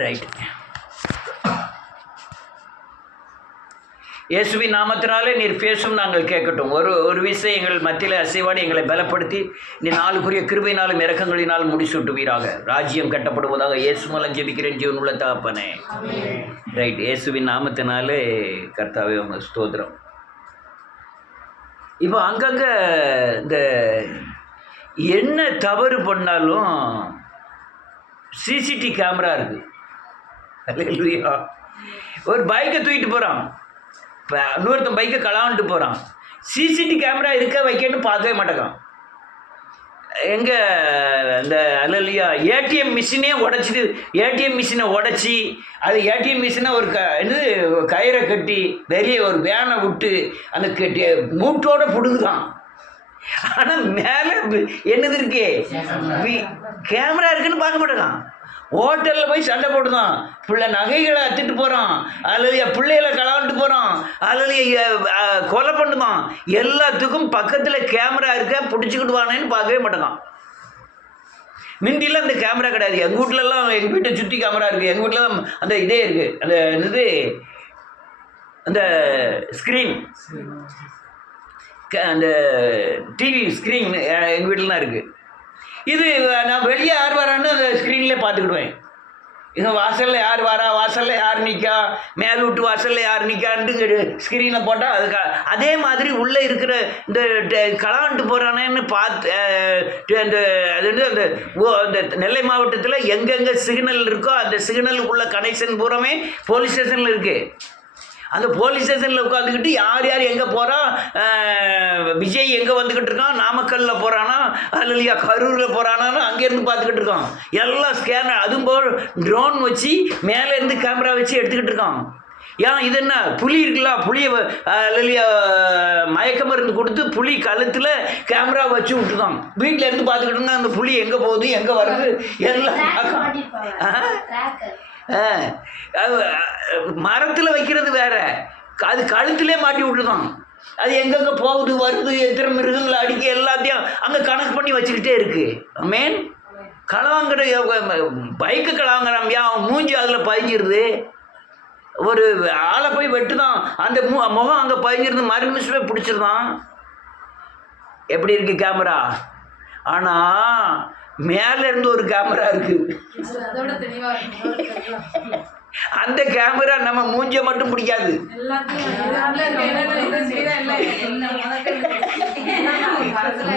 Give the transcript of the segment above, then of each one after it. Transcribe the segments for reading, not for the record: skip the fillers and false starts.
Right. இயேசுவின் நாமத்தினாலே நீர் பேசும் நாங்கள் கேட்கட்டும். ஒரு விஷயம் எங்கள் மத்தியில் அசைவாடி எங்களை பலப்படுத்தி நீ நாளுக்குரிய கிருபையினாலும் இரக்கங்களினாலும் முடிசூட்டுவீராக. ராஜ்யம் கட்டப்படுவதாக இயேசு மூலம் ஜெபிக்கிறேன் ஜீவனுள்ள தகப்பனே. ரைட். இயேசுவின் நாமத்தினாலே கர்த்தாவே அவங்க ஸ்தோத்திரம். இப்போ அங்கங்கே இந்த என்ன தவறு பண்ணாலும் சிசிடிவி கேமரா இருக்குது. ஒரு பைக்கை தூக்கிட்டு போகிறான், இப்போ இன்னொருத்தன் பைக்கை கலாவந்துட்டு போகிறான், சிசிடிவி கேமரா இருக்க வைக்கன்னு பார்க்கவே மாட்டேங்கான். எங்கே அந்த அல்லையா ஏடிஎம் மிஷினே உடச்சிட்டு, ஏடிஎம் மிஷினை உடச்சி அது ஏடிஎம் மிஷினை ஒரு கயிறை கட்டி வெளியே ஒரு வேனை விட்டு அந்த மூட்டோட பிடுங்குதான். ஆனால் மேலே என்னது இருக்கே கேமரா இருக்குன்னு பார்க்க மாட்டேங்கான். ஹோட்டலில் போய் சண்டை போட்டுதான், பிள்ளை நகைகளை அத்துட்டு போகிறான், அல்லது பிள்ளைகளை கலாந்துட்டு போகிறான், அல்லது கொலை பண்ணுதான். எல்லாத்துக்கும் பக்கத்தில் கேமரா இருக்க பிடிச்சிக்கிடுவானேன்னு பார்க்கவே மாட்டேங்கான். முந்திலாம் அந்த கேமரா கிடையாது. எங்கள் வீட்டிலலாம் எங்கள் வீட்டை சுற்றி கேமரா இருக்குது. எங்கள் வீட்டில் தான் அந்த இதே இருக்குது, அந்த என்னது அந்த ஸ்க்ரீன், அந்த டிவி ஸ்க்ரீன் எங்கள் வீட்டில் தான் இருக்குது. இது நான் வெளியே யார் வரான்னு அந்த ஸ்க்ரீன்லேயே பார்த்துக்கிடுவேன். இது வாசலில் யார் வரா, வாசலில் யார் நிற்கா, மேல் வீட்டு வாசலில் யார் நிற்கான்ட்டு ஸ்க்ரீனை போட்டால் அதுக்கு அதே மாதிரி உள்ளே இருக்கிற இந்த கலான்ட்டு போகிறானேன்னு பார்த்து அந்த அது வந்து அந்த நெல்லை மாவட்டத்தில் எங்கெங்கே சிக்னல் இருக்கோ அந்த சிக்னலுக்குள்ள கனெக்ஷன் பூராமே போலீஸ் ஸ்டேஷனில் இருக்குது. அந்த போலீஸ் ஸ்டேஷனில் உட்காந்துக்கிட்டு யார் யார் எங்கே போகிறான், விஜய் எங்கே வந்துக்கிட்டு இருக்கான், நாமக்கல்லில் போகிறானா இல்லையா கரூரில் போகிறானான்னு அங்கேருந்து பார்த்துக்கிட்டு இருக்கான். எல்லாம் ஸ்கேனர், அதுவும் போல் ட்ரோன் வச்சு மேலேருந்து கேமரா வச்சு எடுத்துக்கிட்டு இருக்கான். ஏன் இது என்ன புலி இருக்குல்ல, புளியை இல்லையா மயக்க மருந்து கொடுத்து புலி கழுத்தில் கேமரா வச்சு விட்டுருக்கான். வீட்டில் இருந்து பார்த்துக்கிட்டு இருந்தா அந்த புலி எங்கே போகுது எங்கே வருது எல்லாம் மரத்தில் வைக்கிறது வேற, அது கழுத்திலே மாட்டி விட்டுதான். அது எங்கெங்கே போகுது வருது எத்தனை மிருகங்களை அடிக்க எல்லாத்தையும் அங்கே கணக்கு பண்ணி வச்சுக்கிட்டே இருக்கு. மேன் களவாங்கிற பைக்கு களவாங்கிறாம்பியா, அவன் மூஞ்சி அதில் பதிஞ்சிருது. ஒரு ஆளை போய் வெட்டுதான், அந்த முகம் அங்கே பதிஞ்சிருந்து மறுநிமிஷமே பிடிச்சிருந்தான். எப்படி இருக்கு கேமரா? ஆனால் மேலே இருந்து ஒரு கேமரா இருக்கு, அந்த கேமரா நம்ம மூஞ்ச மட்டும் பிடிக்காது,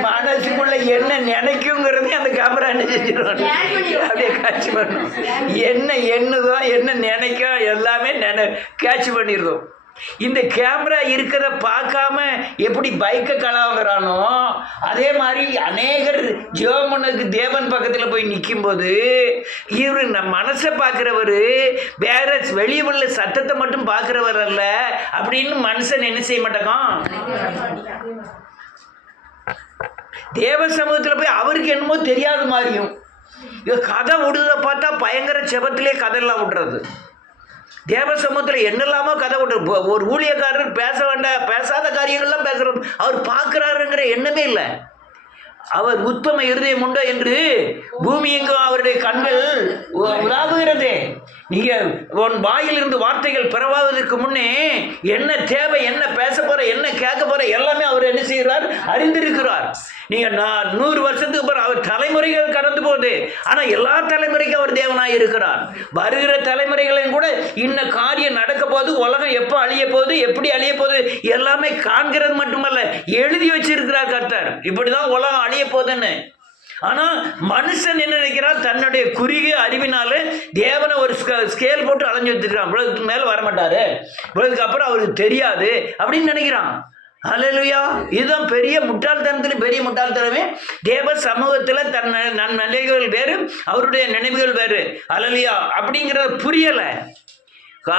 மனசுக்குள்ள என்ன நினைக்குங்கிறது அந்த கேமரா என்ன செஞ்சிடும், அப்படியே கேட்ச் பண்ணும். என்ன எண்ணுதோ என்ன நினைக்கும் எல்லாமே கேட்ச் பண்ணிடுதோம். இந்த கேமரா இருக்கிறத பார்க்காம எப்படி பைக்கை களவாங்கிறானோ அதே மாதிரி அநேகர் ஜெபமனுக்கு தேவன் பக்கத்தில் போய் நிற்கும்போது இவர் நம்ம மனசை பார்க்குறவர் வேற வெளியே உள்ள சத்தத்தை மட்டும் பார்க்குறவர் அல்ல அப்படின்னு மனுஷன் என்ன செய்ய மாட்டாங்க. தேவ சமூகத்தில் போய் அவருக்கு என்னமோ தெரியாத மாதிரியும் கதை விடுறத பார்த்தா பயங்கர செபத்திலே கதையெல்லாம் விடுறது. தேவ சமூகத்தில் என்னெல்லாமோ கதை விட்டு ஒரு ஊழியக்காரர் பேச வேண்டாம் பேசாத காரியங்கள்லாம் பேசுறது, அவர் பார்க்குறாருங்கிற எண்ணமே இல்லை. அவர் உத்தம இருதயம் உண்டோ என்று பூமி எங்கும் அவருடைய கண்கள் உலாவுகிறது. நீங்கள் உன் வாயிலிருந்து வார்த்தைகள் பிறவாவதற்கு முன்னே என்ன தேவை, என்ன பேச போற, என்ன கேட்க போற எல்லாமே அவர் என்ன செய்கிறார், அறிந்திருக்கிறார். நீங்கள் 100 வருஷத்துக்கு அப்புறம் அவர் தலைமுறைகள் கடந்து போகுது, ஆனால் எல்லா தலைமுறைக்கும் அவர் தேவனாய் இருக்கிறார். வருகிற தலைமுறைகளையும் கூட இன்ன காரியம் நடக்க போகுது, உலகம் எப்போ அழிய போகுது, எப்படி அழிய போகுது எல்லாமே காண்கிறது மட்டுமல்ல எழுதி வச்சிருக்கிறார் கர்த்தர். இப்படிதான் உலகம் அழிய போகுதுன்னு. ஆனால் மனுஷன் என்ன நினைக்கிறான், தன்னுடைய குறுகிய அறிவினால தேவனை ஒரு ஸ்கேல் போட்டு அலைஞ்சு வச்சுருக்கான். இவ்வளவுக்கு மேலே வரமாட்டாரு, இவ்வளவுக்கு அப்புறம் அவருக்கு தெரியாது அப்படின்னு நினைக்கிறான். அல்லேலூயா. இதுதான் பெரிய முட்டாள்தனத்தில் பெரிய முட்டாள்தனமே. தேவ சமூகத்தில் தன் நினைவுகள் வேறு, அவருடைய நினைவுகள் வேறு. அல்லேலூயா. அப்படிங்கிறத புரியலை.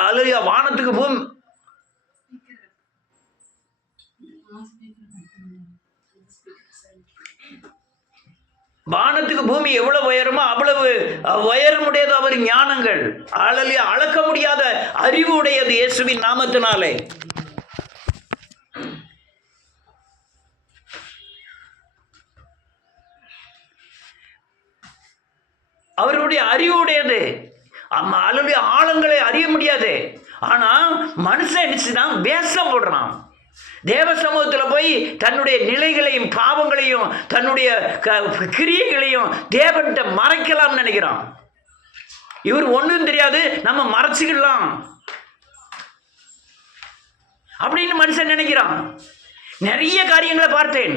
அல்லேலூயா. வானத்துக்கு பூமி வானத்துக்கு பூமி எவ்வளவு உயரமோ அவ்வளவு உயரமுடையது அவர் ஞானங்கள். அல்லேலூயா. அளக்க முடியாத அறிவு உடையது இயேசுவின் நாமத்தினாலே. அவருடைய அறிவுடையது. அல்லது ஆழங்களை அறிய முடியாது. ஆனால் மனுஷன் நினைச்சுதான் வேஷம் போடுறான். தேவ சமூகத்தில் போய் தன்னுடைய நிலைகளையும் பாவங்களையும் தன்னுடைய கிரியைகளையும் தேவன்கிட்ட மறைக்கலாம்னு நினைக்கிறான். இவர் ஒன்றும் தெரியாது, நம்ம மறைச்சிக்கலாம் அப்படின்னு மனுஷன் நினைக்கிறான். நிறைய காரியங்களை பார்த்தேன்.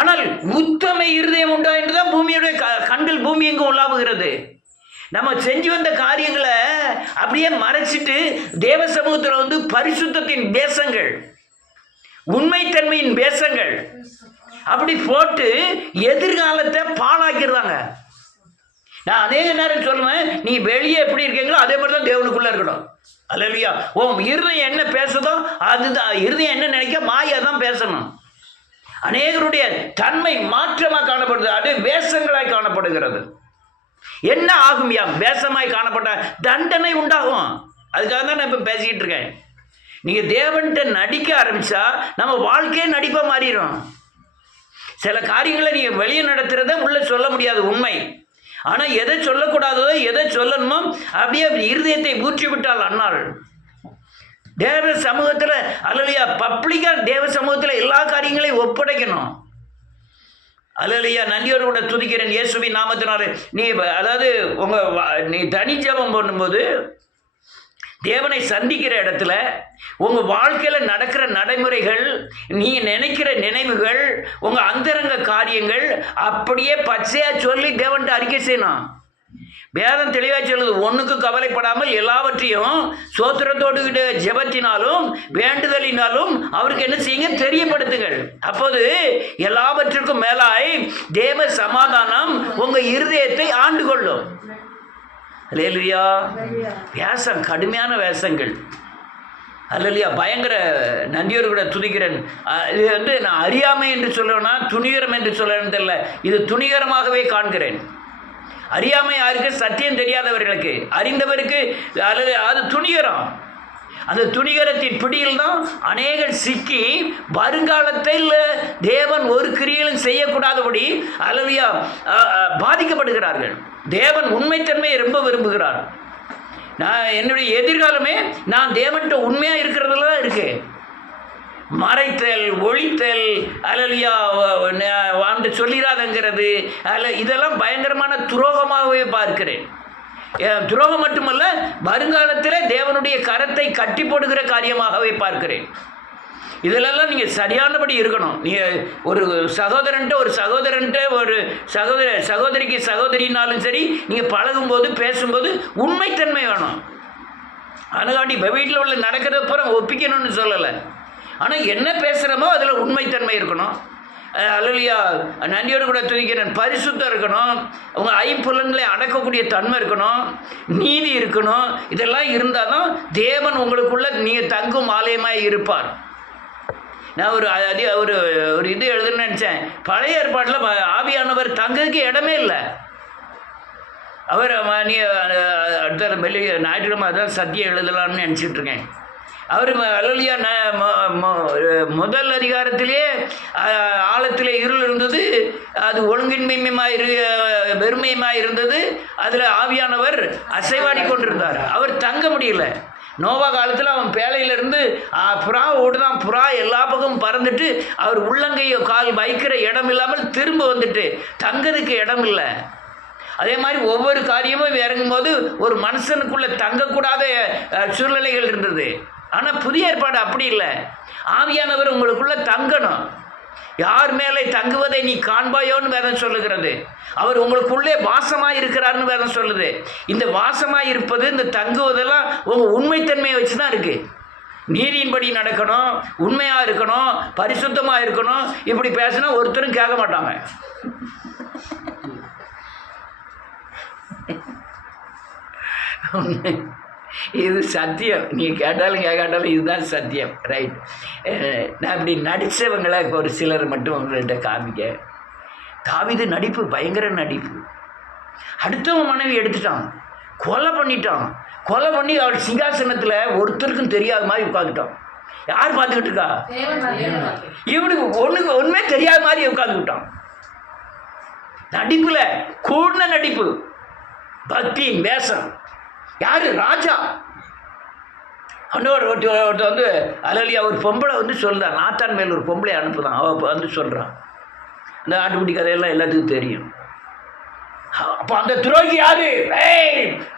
ஆனால் உத்தம இருதயம் உண்டா என்றுதான் பூமியுடைய கண்கள் பூமி எங்கும் உலாவுகிறது. நம்ம செஞ்சு வந்த காரியங்களை அப்படியே மறைச்சிட்டு தேவ சமூகத்தில் வந்து பரிசுத்தத்தின் வேஷங்கள், உண்மைத்தன்மையின் வேஷங்கள் அப்படி போட்டு எதிர்காலத்தை பாழாக்கிடுறாங்க. நான் அநேக நேரம் சொல்லுவேன், நீ வெளியே எப்படி இருக்கீங்களோ அதே மாதிரி தான் தேவனுக்குள்ளே இருக்கணும். அல்லேலூயா. உன் இருதயம் என்ன பேசுதோ அதுதான், இருதயம் என்ன நினைக்க மாயா தான் பேசணும். அநேகருடைய தன்மை மாற்றமாக காணப்படுது, அது வேஷங்களாய் காணப்படுகிறது. என்ன ஆகும்யா? வேஷமாய் காணப்பட்ட தண்டனை உண்டாகும். அதுக்காக தான் நான் இப்போ பேசிக்கிட்டு இருக்கேன். நீங்கள் தேவன்கிட்ட நடிக்க ஆரம்பித்தா நம்ம வாழ்க்கையே நடிப்பாக மாறிடும். சில காரியங்களை நீங்கள் வெளியே நடத்துகிறத உள்ளே சொல்ல முடியாது, உண்மை. ஆனால் எதை சொல்லக்கூடாதோ எதை சொல்லணுமோ அப்படியே இருதயத்தை ஊற்றி விட்டால் அன்னாள் தேவ சமூகத்தில் அல்லையா பப்ளிக்காக தேவ சமூகத்தில் எல்லா காரியங்களையும் ஒப்படைக்கணும். அல்லையா நன்றியோடு கூட துதிக்கிறேன் இயேசுவின் நாமத்தினாலே. நீ அதாவது நீ தனி ஜெபம் பண்ணும்போது தேவனை சந்திக்கிற இடத்துல உங்கள் வாழ்க்கையில் நடக்கிற நடைமுறைகள், நீ நினைக்கிற நினைவுகள், உங்கள் அந்தரங்க காரியங்கள் அப்படியே பச்சையாக சொல்லி தேவன்கிட்ட அறிக்கை செய்யணும். வேதம் தெளிவாக சொல்லுது, ஒன்றுக்கு கவலைப்படாமல் எல்லாவற்றையும் சோத்திரத்தோடு ஜெபத்தினாலும் வேண்டுதலினாலும் அவருக்கு என்ன செய்யுங்க? தெரியப்படுத்துங்கள். அப்போது எல்லாவற்றிற்கும் மேலாய் தேவ சமாதானம் உங்கள் இருதயத்தை ஆண்டு கொள்ளும். அல்லேலூயா. வேஷம், கடுமையான வேஷங்கள். அல்லேலூயா. பயங்கர நன்றியோடு கூட துதிக்கிறேன். இது வந்து நான் அறியாமை என்று சொல்லணும்னா துணிகரம் என்று சொல்லணும்னு தெரியல, இது துணிகரமாகவே காண்கிறேன். அறியாமை யாருக்கு? சத்தியம் தெரியாதவர்களுக்கு. அறிந்தவருக்கு அது துணிகரம். அந்த துணிகரத்தின் பிடியில் தான் அநேகர் சிக்கி வருங்காலத்தில் தேவன் ஒரு கிரியையும் செய்யக்கூடாதபடி அல்லையா பாதிக்கப்படுகிறார்கள். தேவன் உண்மைத்தன்மையை ரொம்ப விரும்புகிறார். நான் என்னுடைய எதிர்காலமே நான் தேவன்கிட்ட உண்மையாக இருக்கிறதுல தான் இருக்கு. மறைத்தல், ஒழித்தல், அல்லையா வாழ்ந்து சொல்லிடாதங்கிறது இதெல்லாம் பயங்கரமான துரோகமாகவே பார்க்கிறேன். துரோகம் மட்டுமல்ல, வருங்காலத்தில் தேவனுடைய கரத்தை கட்டி போடுகிற காரியமாகவே பார்க்கிறேன். இதிலெல்லாம் நீங்கள் சரியானபடி இருக்கணும். நீங்கள் ஒரு சகோதரன்ட்ட ஒரு சகோதரிக்கு சகோதரினாலும் சரி, நீங்கள் பழகும்போது பேசும்போது உண்மைத்தன்மை வேணும். அதுக்காண்டி இப்போ வீட்டில் உள்ள நடக்கிறத பூரா ஒப்பிக்கணும்னு சொல்லலை. ஆனால் என்ன பேசுகிறோமோ அதில் உண்மைத்தன்மை இருக்கணும். அல்லையா நன்றியோடு கூட துதிக்கிறேன். பரிசுத்தம் இருக்கணும். உங்கள் ஐம்புலன்களை அடக்கக்கூடிய தன்மை இருக்கணும். நீதி இருக்கணும். இதெல்லாம் இருந்தால் தான் தேவன் உங்களுக்குள்ள நீங்கள் தங்கும் ஆலயமாக இருப்பார். நான் ஒரு இது எழுதுன்னு நினச்சேன். பழைய ஏற்பாட்டில் ஆவியானவர் தங்குறதுக்கு இடமே இல்லை. அவர் நீ அடுத்த ஞாயிற்றுக்கிழமை அதான் சத்தியம் எழுதலாம்னு நினச்சிட்டு இருக்கேன். அவர் அல்லையா முதல் அதிகாரத்திலேயே ஆழத்தில் இருள் இருந்தது, அது ஒழுங்கின்மையுமாக வெறுமையுமாக இருந்தது. அதில் ஆவியானவர் அசைவாடி கொண்டிருந்தார். அவர் தங்க முடியல. நோவா காலத்தில் அவன் பேழையிலிருந்து புறா ஓடுதான். புறா எல்லா பக்கமும் பறந்துட்டு அவர் உள்ளங்கையை கால் வைக்கிற இடம் இல்லாமல் திரும்ப வந்துட்டு தங்கிறதுக்கு இடம் இல்லை. அதே மாதிரி ஒவ்வொரு காரியமும் இறங்கும்போது ஒரு மனுஷனுக்குள்ளே தங்கக்கூடாத சூழ்நிலைகள் இருந்தது. ஆனால் புதிய ஏற்பாடு அப்படி இல்லை. ஆவியானவர் உங்களுக்குள்ளே தங்கணும். யார் மேலே தங்குவதை நீ காண்பாயோன்னு வேதம் சொல்லுகிறது. அவர் உங்களுக்குள்ளே வாசமாக இருக்கிறார்னு வேதம் சொல்லுது. இந்த வாசமாக இருப்பது, இந்த தங்குவதெல்லாம் உங்கள் உண்மைத்தன்மையை வச்சு தான் இருக்குது. நீதியின்படி நடக்கணும், உண்மையாக இருக்கணும், பரிசுத்தமாக இருக்கணும். இப்படி பேசினா ஒருத்தரும் கேட்க மாட்டாங்க. இது சத்தியம். நீ கேட்டாலும் கேட்காட்டாலும் இதுதான் சத்தியம். ரைட். நான் இப்படி நடித்தவங்களை ஒரு சிலர் மட்டும் உங்கள்கிட்ட காமிக்க. தாவீது நடிப்பு பயங்கர நடிப்பு. அடுத்தவன் மனைவி எடுத்துட்டான், கொலை பண்ணிட்டான். கொலை பண்ணி அவள் சிங்காசனத்தில் ஒருத்தருக்கும் தெரியாத மாதிரி உட்காந்துட்டான். யார் பார்த்துக்கிட்டு இருக்கா? இவனுக்கு ஒன்றுமே தெரியாத மாதிரி உட்காந்துக்கிட்டான். நடிப்புல கூடின நடிப்பு. பக்தியின் வேஷம். யாரு? ராஜா. ஒருத்தர் வந்து அலலியா ஒரு பொம்பளை வந்து சொல்கிறான், நாத்தான் மேல் ஒரு பொம்பளை அனுப்புதான். அவள் வந்து சொல்கிறான், இந்த ஆட்டுக்குட்டி கதையெல்லாம் எல்லாத்துக்கும் தெரியும். அப்போ அந்த துரோகி யாரு?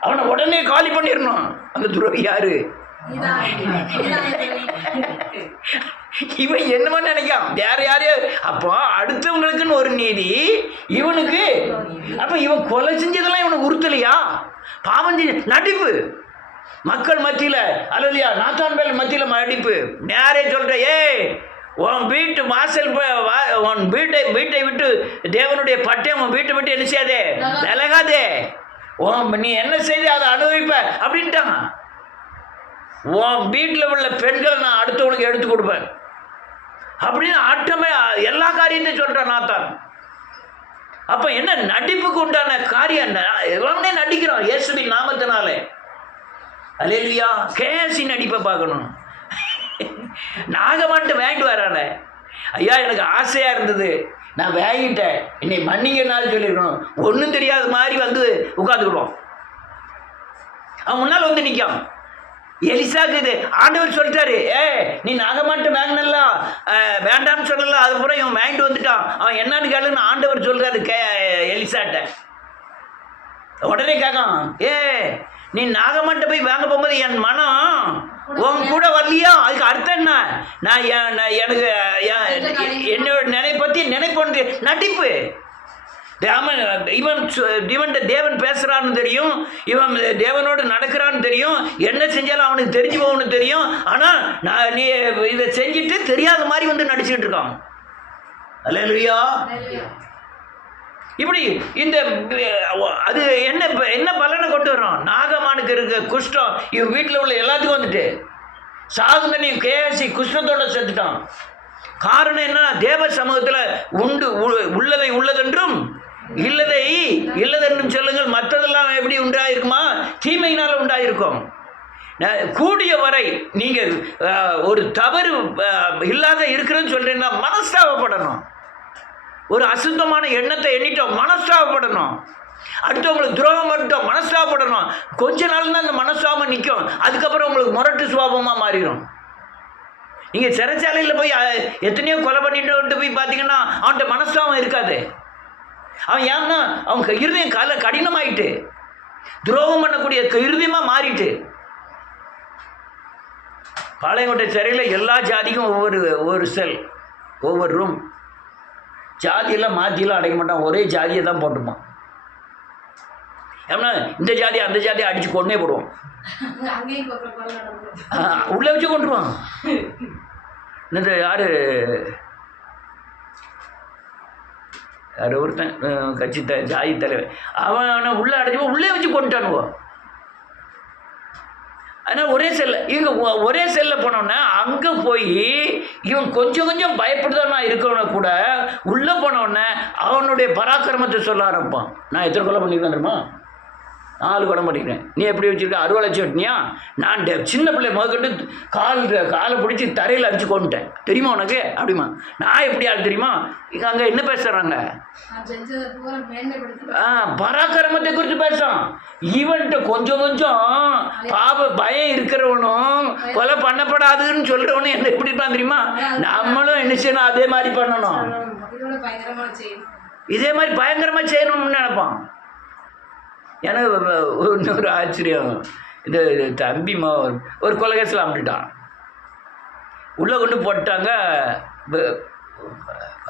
அவனை உடனே காலி பண்ணிடணும். அந்த துரோகி யாரு? இவன் என்னமா நினைக்கான்? வேற யாரு? அப்போ அடுத்தவங்களுக்குன்னு ஒரு நீதி இவனுக்கு. அப்ப இவன் கொலை செஞ்சதெல்லாம் இவனுக்கு உறுத்தலையா? பாவம் செஞ்ச நடிப்பு மக்கள் மத்தியில், அல்லையா நாத்தான் மேல் மத்தியில் நடிப்பு. நேரே சொல்ற, உன் வீட்டு வாசல் உன் வீட்டை விட்டு தேவனுடைய பட்டயம் உன் வீட்டை விட்டு என்ன செய்யாதே, விலகாதே. நீ என்ன செய்து அதை அனுபவிப்ப அப்படின்ட்டாங்க. உன் வீட்டில் உள்ள பெண்களை நான் அடுத்தவனுக்கு எடுத்து கொடுப்பேன் அப்படின்னு ஆட்டமே எல்லா காரியத்தையும் சொல்கிறான் நாத்தான். அப்போ என்ன நடிப்புக்கு உண்டான காரியம்? எல்லாமே நடிக்கிறோம் இயேசுவின் நாமத்தினாலே. அல்லேலூயா. கேசி நடிப்பை பார்க்கணும். நாகமாட்டு வாங்கிட்டு வரானே, ஐயா எனக்கு ஆசையாக இருந்தது, நான் வாங்கிட்டேன், என்னை மன்னிங்கன்னாலும் சொல்லியிருக்கணும். ஒன்றும் தெரியாத மாதிரி வந்து உட்காந்துக்கிடுவோம். அவன் முன்னால் வந்து நிற்கான். எலிசாக்கு இது ஆண்டவர் சொல்லிட்டாரு, நீ நாகமாட்டு வாங்கினல வேண்டாம்னு சொல்லல, அதுக்கப்புறம் இவன் வாங்கிட்டு வந்துட்டான், அவன் என்னன்னு கேளுன்னு ஆண்டவர் சொல்கிறாரு எலிசாட்ட. உடனே கேட்கான், நீ நாகமாட்ட போய் வாங்க போகும்போது என் மனம் உன் கூட வரலையா? அதுக்கு அர்த்தம் என்ன? நான் எனக்கு என்னோட பற்றி நினைப்போன்னு நடிப்பு. இவன் தேவன் பேசுகிறான்னு தெரியும், இவன் தேவனோடு நடக்கிறான்னு தெரியும், என்ன செஞ்சாலும் அவனுக்கு தெரிஞ்சு போகணும்னு தெரியும். ஆனால் நீ இதை செஞ்சுட்டு தெரியாத மாதிரி வந்து நடிச்சுக்கிட்டு இருக்கான். அல்லேலூயா. இப்படி இந்த அது என்ன பலனை கொண்டு வரும்? நாகமானுக்கு இருக்க குஷ்டம் இவன் வீட்டில் உள்ள எல்லாத்துக்கும் வந்துட்டு சாகுந்த நீ கேசி குஷ்டத்தோட செத்துட்டான். காரணம் என்ன? தேவ சமூகத்தில் உள்ளதை உள்ளதென்றும் இல்லதை இல்லதென்றும் சொல்லுங்கள். மற்றதெல்லாம் எப்படி உண்டாயிருக்குமா? தீமையினால் உண்டாயிருக்கும். கூடிய வரை நீங்கள் ஒரு தவறு இல்லாத இருக்கிறன்னு சொல்றீங்கன்னா மனஸ்தாபப்படணும். ஒரு அசுத்தமான எண்ணத்தை எண்ணிட்டோம், மனஸ்தாபப்படணும். அடுத்தவங்களுக்கு துரோகம் பண்ணிட்டோம், மனஸ்தாபப்படணும். கொஞ்ச நாள் தான் அந்த மனஸ்தாபம் நிற்கும், அதுக்கப்புறம் உங்களுக்கு முரட்டு சுபாவமாக மாறிடும். நீங்கள் சிறைச்சாலையில் போய் எத்தனையோ கொலை பண்ணிட்டு போய் பார்த்தீங்கன்னா அவன்கிட்ட மனஸ்தாபம் இருக்காது. அவன் ஏன்னா அவங்க இருதயம் கடினமாயிட்டு, துரோகம் பண்ணக்கூடிய இருதயமாக மாறிட்டு. பாளையங்கோட்டை சிறையில் எல்லா ஜாதிக்கும் ஒவ்வொரு செல், ஒவ்வொரு ரூம். ஜாதியெல்லாம் மாற்றியெல்லாம் அடைக்க மாட்டான், ஒரே ஜாதியை தான் போட்டுப்பான். ஏன்னா இந்த ஜாதி அந்த ஜாதியை அடித்து கொண்டே போடுவோம், உள்ளே வச்சு கொண்டுருவான். இந்த யார் ஒருத்தன் கட்சி ஜாதி தலைவர், அவனை உள்ளே அடைச்சி உள்ளே வச்சு கொண்டுட்டானுவோ. ஆனால் ஒரே செல்லில் போனோன்னா அங்கே போய் இவன் கொஞ்சம் பயப்படுதானா இருக்கவன கூட உள்ளே போனோடனே அவனுடைய பராக்கிரமத்தை சொல்ல ஆரம்பிப்பான். நான் எத்தனை கொலை பண்ணியிருக்கேன் தெரியுமா? 4 கொலை பண்ணிக்கிறேன். நீ எப்படி வச்சுருக்க? 60 லட்சம் வெட்டினியா? நான் சின்ன பிள்ளை முதற்கொண்டு காலை பிடிச்சி தரையில் அடித்து கொண்டுட்டேன் தெரியுமா உனக்கு? அப்படிமா நான் எப்படி ஆள் தெரியுமா? அங்கே என்ன பேசுகிறாங்க? பராக்கிரமத்தை குறித்து பேசுகிறான். ஈவன்ட்டு கொஞ்சம் பயம் இருக்கிறவனும் கொலை பண்ணப்படாதுன்னு சொல்கிறவனும் என்ன எப்படி இருப்பான் தெரியுமா? நம்மளும் என்ன செய்யணும்? அதே மாதிரி பண்ணணும், இதே மாதிரி பயங்கரமாக செய்யணும்னு நினைப்பான். எனக்கு இன்னொரு ஆச்சரியம், இந்த தம்பி ஒரு கொலை கேஸில் அம்பிட்டான், உள்ளே கொண்டு போட்டாங்க.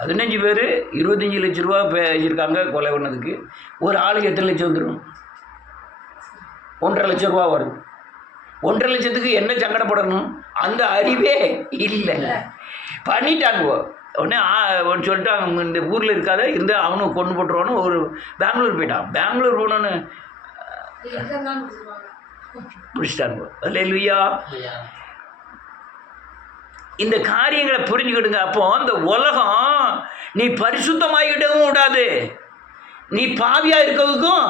15 பேர் 25 லட்ச ரூபா பேசியிருக்காங்க கொலை பண்ணதுக்கு. ஒரு ஆளுக்கு எத்தனை லட்சம் வந்துடும்? 1.5 லட்சம் ரூபா வரும். 1.5 லட்சத்துக்கு என்ன சங்கடப்படணும்? அந்த அறிவே இல்லை, பண்ணிட்டாங்க. உடனே சொல்லிட்டாங்க, இந்த ஊரில் இருக்காத இருந்தால் அவனும் கொண்டு போட்டுருவானு. ஒரு பெங்களூர் போயிட்டான். பெங்களூர் போனோன்னு பிடிச்சிட்டாங்க. அல்லேலூயா. இந்த காரியங்களை புரிஞ்சுக்கிடுங்க. அப்போ அந்த உலகம் நீ பரிசுத்தமாகிட்டவும் விடாது, நீ பாவியா இருக்கிறதுக்கும்.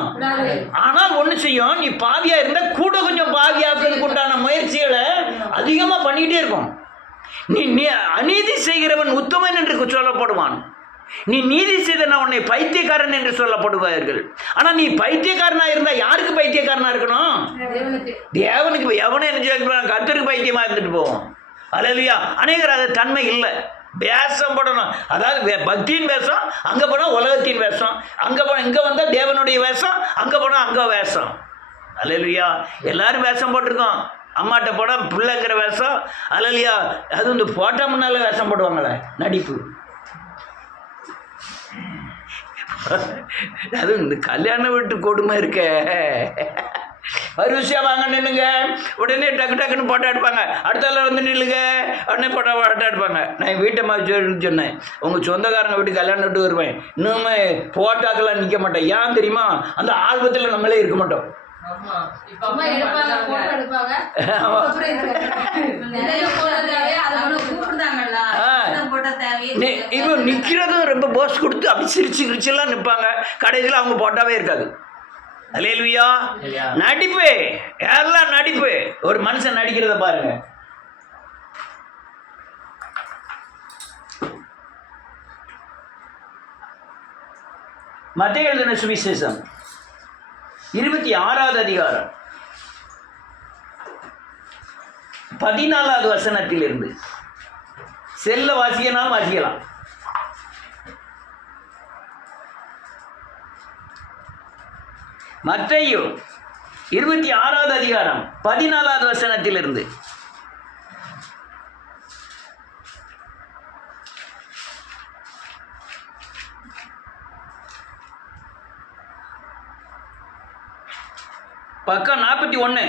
ஆனால் ஒன்று செய்யும், நீ பாவியா இருந்தால் கூட கொஞ்சம் பாவியாக்குறதுக்கு உண்டான முயற்சிகளை அதிகமாக பண்ணிக்கிட்டே இருக்கும். நீ அநீதி செய்கிறவன் உத்தமன் என்று சொல்லப்படுவான். நீ நீதி செய்தனா உன்னை பைத்தியக்காரன் என்று சொல்லப்படுவார்கள். ஆனா நீ பைத்தியக்காரனா இருந்தா யாருக்கு பைத்தியக்காரனா இருக்கணும்? தேவனுக்கு. எவனே கர்த்தருக்கு பைத்தியமா இருந்துட்டு போவோம். அல்லேலூயா. அநேகர் அது தன்மை இல்லை. வேஷம் போடணும். அதாவது பக்தியின் வேஷம், அங்க போனா உலகத்தின் வேஷம், அங்க போனா இங்க வந்தா தேவனுடைய வேஷம், அங்க போனா அங்க வேஷம். அல்லேலூயா. எல்லாரும் வேஷம் போட்டிருக்கோம். அம்மாட்ட போனால் பிள்ளைங்கிற வேஷம். அல்லேலூயா. அது இந்த போட்டா முன்னால வேஷம் போடுவாங்களே, நடிப்பு. அது இந்த கல்யாண வீட்டு கொடுமை இருக்க. வரிசையா வாங்க நின்னுங்க, உடனே டக்கு டக்குன்னு போட்டோ எடுப்பாங்க. அடுத்தால வந்து நில்லுங்க, உடனே போட்டோ எடுப்பாங்க. நான் வீட்டை மாதிரி சொன்னேன், உங்கள் சொந்தக்காரங்க வீட்டு கல்யாணம் விட்டு வருவேன், இன்னுமே போட்டோக்கெல்லாம் நிற்க மாட்டேன். ஏன் தெரியுமா? அந்த ஆல்பத்தில் நம்மளே இருக்க மாட்டோம். இப்போ நிற்கிறதும் ரொம்ப போஸ் கொடுத்து அப்படி சிரிச்சு கிரிச்செல்லாம் நிற்பாங்க. கடைசியில் அவங்க போட்டாவே இருக்காது. அல்லேலூயா. நடிப்பு, எல்லாம் நடிப்பு. ஒரு மனுஷன் நடிக்கிறத பாருங்க. மத்தேயு எழுதின சுவிசேஷம் 26வது அதிகாரம் 14வது வசனத்திலிருந்து. செல்ல வாசிக்கலாம், வாசிக்கலாம். மத்தேயு 26வது அதிகாரம் 14வது வசனத்திலிருந்து. பக்கம் 41.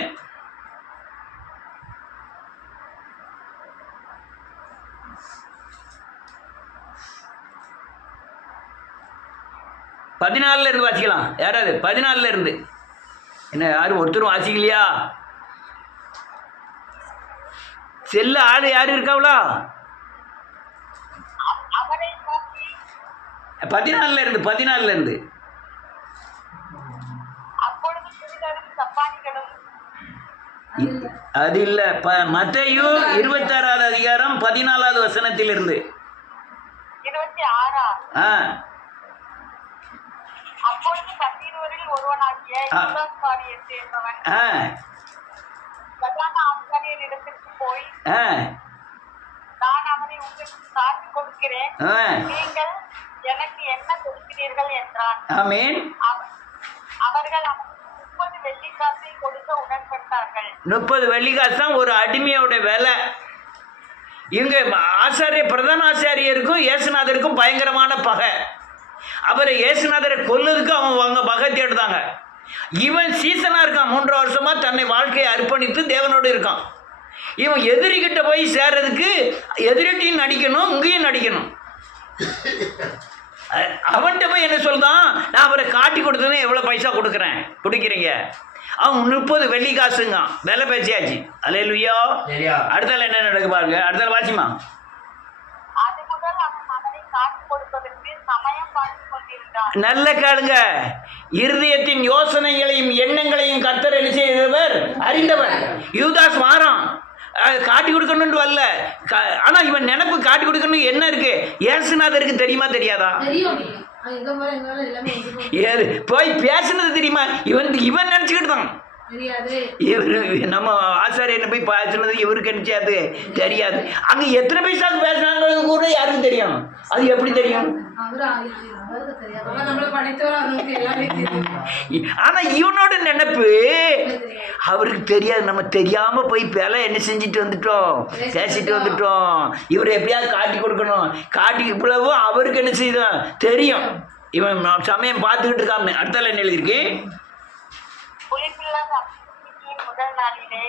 பதினாலுல இருந்து வாசிக்கலாம். யாராவது 14ல இருந்து. என்ன யாரும் ஒருத்தரும் வாசிக்கலையா? செல்ல ஆளு யாரு இருக்காவளா? 14ல இருந்து 14ல இருந்து. அது இல்ல, மத்தேயு 26வது அதிகாரம் 14வது வசனத்திலிருந்து. அப்பொழுது 11 ஒருவனாகிய யூதாஸ்காரியேத்து என்பவன் பிரதான ஆசாரியரிடத்திற்கு போய், நான் அவனை உங்களுக்கு காட்டிக் கொடுக்கிறேன், நீங்கள் எனக்கு என்ன கொடுக்கிறீர்கள் என்றான். ஆமென். அவர்கள் 30 வெள்ளிக்காசை கொடுக்க உடன்பட்டார்கள். 30 வெள்ளிக்காசு தான் ஒரு அடிமையோட விலை. இங்க பிரதான ஆசாரியருக்கும் இயேசுநாதருக்கும் பயங்கரமான பகை. அவரை இயேசுநாதரை கொல்லதுக்கு அவங்க பகை தேடுதாங்க. இவன் சீசனா இருக்கான், 3 வருஷமா தன்னை வாழ்க்கையை அர்ப்பணித்து தேவனோடு இருக்கான். இவன் எதிரிகிட்ட போய் சேர்றதுக்கு எதிரிட்டையும் நடிக்கணும், இங்கேயும் நடிக்கணும். அவன்கிட்ட போய் என்ன சொல்றான், நான் அவரை காட்டி கொடுத்ததுன்னு எவ்வளோ பைசா கொடுக்குறீங்க? அவன் 30 வெள்ளிக்காசுங்க விலை பேசியாச்சு. அல்லேலூயா. அடுத்தால என்ன நடக்கு பாருங்க. அடுத்தால வாசிமா. நல்ல கேளுங்க. இருதயத்தின் யோசனைகளையும் எண்ணங்களையும் கர்த்தர் என்ன செய்தவர்? அறிந்தவர். யூதாஸ் வாரம் காட்டி கொடுக்கணும்னு வரல. ஆனா இவன் நினைப்பு காட்டி கொடுக்கணும் என்ன இருக்கு? இயேசுநாதருக்கு தெரியுமா தெரியாதா? போய் பேசுனது தெரியுமா? இவன் நினைச்சுக்கிட்டு தான். நம்ம ஆசாரியனை போய் பேசுனது இவருக்கு நினைச்சாது தெரியாது. அங்க எத்தனை பைசாக்கு பேசுனாங்க கூட யாருக்கும் தெரியும். அது எப்படி தெரியும்? ஆனா இவனோட நினைப்பு அவருக்கு தெரியாது. நம்ம தெரியாம போய் பேல என்ன செஞ்சுட்டு வந்துட்டோம், பேசிட்டு வந்துட்டோம். இவரை எப்படியாவது காட்டி கொடுக்கணும். காட்டி இவ்வளவு அவருக்கு என்ன செய்தான் தெரியும். இவன் சமயம் பார்த்துக்கிட்டு இருக்காம. அடுத்தால என்ன எழுதிருக்கு? முதல் நாளிலே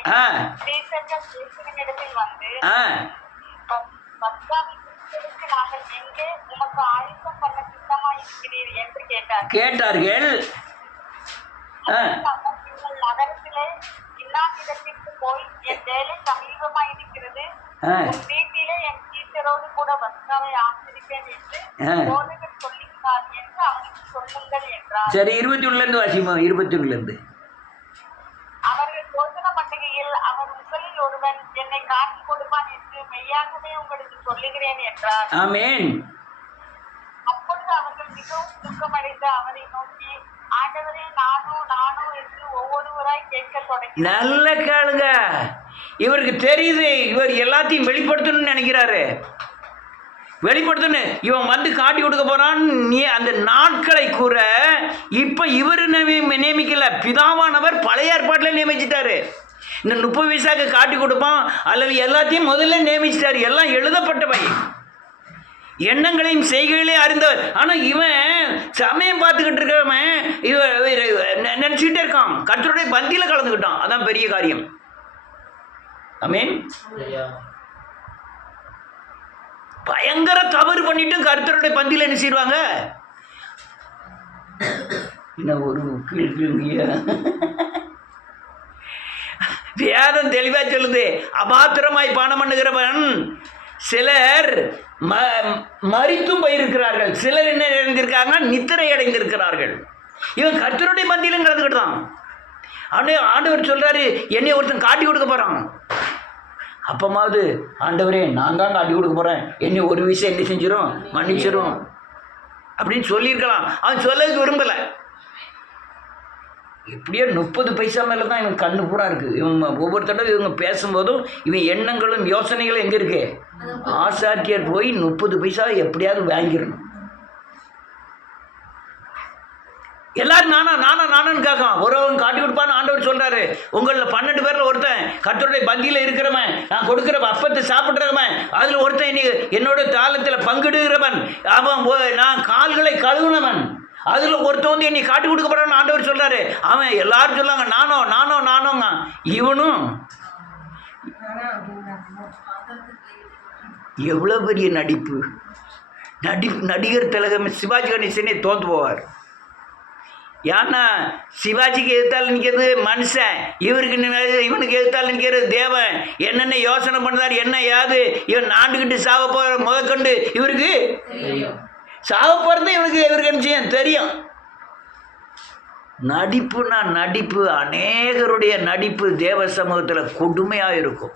நாங்கள் எங்கே உமக்கு ஆயுதம் பண்ண சித்தமாய் இருக்கிறீர் என்று கேட்டார்கள். நகரத்திலே இன்னாவிடத்திற்கு போய், என் வேலை சமீபமாய் இருக்கிறது, உன் வீட்டிலே என் டீச்சரோடு கூட பஸ்காவை ஆசிரிப்பேன் என்று போதகர் சொல்லுகிறார் என்று அவனுக்கு சொல்லுங்கள் என்றார். சரி, 21ல இருந்து வாசிப்போம். 21ல இருந்து. அவர்கள் போஜன பண்டிகையில் அவர் உங்களில் ஒருவன் என்னை காட்டிக் கொடுப்பான் என்று மெய்யாகவே உங்களுக்கு சொல்லுகிறேன் என்றார். ஆமென். அப்பொழுது அவர்கள் மிகவும் துக்கமடைந்து அவரை நோக்கி, ஆண்டவரே, நானோ நானோ என்று ஒவ்வொருவராய் கேட்க தொடங்கி. நல்ல கேளுங்க. இவருக்கு தெரியுது இவர் எல்லாத்தையும் வெளிப்படுத்தணும்னு நினைக்கிறாரு. வெளிப்படுத்தணும், இவன் வந்து காட்டி கொடுக்க போறான். நீ அந்த நாட்களை கூற இப்ப இவர் நியமிக்கல, பிதாவானவர் பழைய ஏற்பாட்டில் நியமிச்சிட்டாரு. இந்த 30 வயசாக்கு காட்டி கொடுப்பான் அல்லது எல்லாத்தையும் முதல்ல நியமிச்சிட்டாரு. எல்லாம் எழுதப்பட்டவை, எண்ணங்களையும் செய்கைகளையும் அறிந்தவர். ஆனால் இவன் சமயம் பார்த்துக்கிட்டு இருக்கவன் இவன் நினச்சிக்கிட்டே இருக்கான், கர்த்தருடைய பந்தியில் கலந்துக்கிட்டான். அதான் பெரிய காரியம். ஆமென். பயங்கர தவறு பண்ணிட்டு கர்த்தருடைய பந்தியில் என்ன செய்வாங்க? என்ன ஒரு வேதம் தெளிவா சொல்லுது, அபாத்திரமாய் பானம் பண்ணுகிறவன் சிலர் மரித்தும் போயிருக்கிறார்கள், சிலர் என்ன அடைந்திருக்காங்க? நித்திரை அடைந்திருக்கிறார்கள். இவன் கர்த்தருடைய பந்தியிலும் கலந்துக்கிட்டான். ஆண்டவர் சொல்றாரு, என்னை ஒருத்தன் காட்டி கொடுக்க போறான். அப்பமாவது ஆண்டவரே, நான் தான் காட்டி கொடுக்க போறேன், என்னை ஒரு விஷயம் என்ன செஞ்சிடும், மன்னிச்சிடும் அப்படின்னு சொல்லியிருக்கலாம். அவன் சொல்லதுக்கு விரும்பலை. இப்படியே 30 பைசா மேலே தான் இவன் கண்ணு பூரா இருக்குது. இவங்க ஒவ்வொரு தடவை இவங்க பேசும்போதும் இவன் எண்ணங்களும் யோசனைகளும் எங்கே இருக்கு? ஆசாரியர் போய் 30 பைசா எப்படியாவது வாங்கிடணும். எல்லாரும் நானா நானா நானான்னு கேட்கான். ஒருவன் காட்டி கொடுப்பான்னு ஆண்டவர் சொல்றாரு. உங்களில் 12 பேரில் ஒருத்தன் கர்த்தருடைய பந்தியில் இருக்கிறவன், நான் கொடுக்குற அப்பத்தை சாப்பிட்றவன், அதில் ஒருத்தன் என்னோட தாளத்தில் பங்கிடுகிறவன், அவன் நான் கால்களை கழுவுனவன், அதில் ஒருத்தன் வந்து என்னை காட்டி கொடுக்க போறான்னு ஆண்டவர் சொல்றாரு. அவன் எல்லாரும் சொல்லாங்க நானோ நானோ நானோங்க. இவனும் எவ்வளோ பெரிய நடிப்பு! நடிகர் திலகம் சிவாஜி கணேசனே தோற்று போவார். ஏன்னா சிவாஜிக்கு எதிர்த்தால் நிற்கிறது மனுஷன், இவனுக்கு எதிர்த்தால் நிற்கிறது தேவன். என்னென்ன யோசனை பண்ணுறாரு, என்ன யாது, இவன் நாண்டுக்கிட்டு சாக போகிற முதற்கொண்டு இவருக்கு சாக போகிறது இவருக்கு நிச்சயம் தெரியும். நடிப்புனா நடிப்பு, அநேகருடைய நடிப்பு தேவ சமூகத்தில் கொடுமையாக இருக்கும்.